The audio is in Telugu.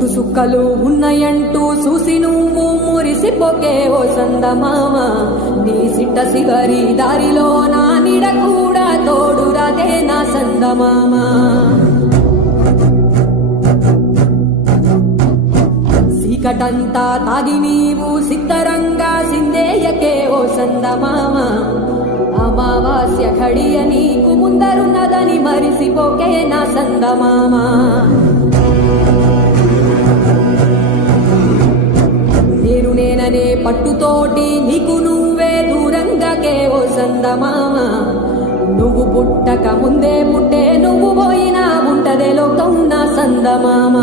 పుట్టు సుక్కలు ఉన్నయంటూ చూసి నువ్వు మురిసిపోకే ఓ సందమామ నీ సిట్ట సిగరి దారిలో నా నీడ కూడా తోడురాదే నా సందమామ చీకటంతా తాగి నీవు సిద్ధరంగా సిందేయకే ఓ సందమామ అమావాస్య ఘడియ నీకు ముందరున్నదని మరిసిపోకే నా సందమామ నేననే పట్టుతోటి నీకు నువ్వే దూరంగాకే ఓ సందమామ నువ్వు పుట్టక ముందే పుట్టే నువ్వు పోయినా ఉంటదే లోకం నా సందమామ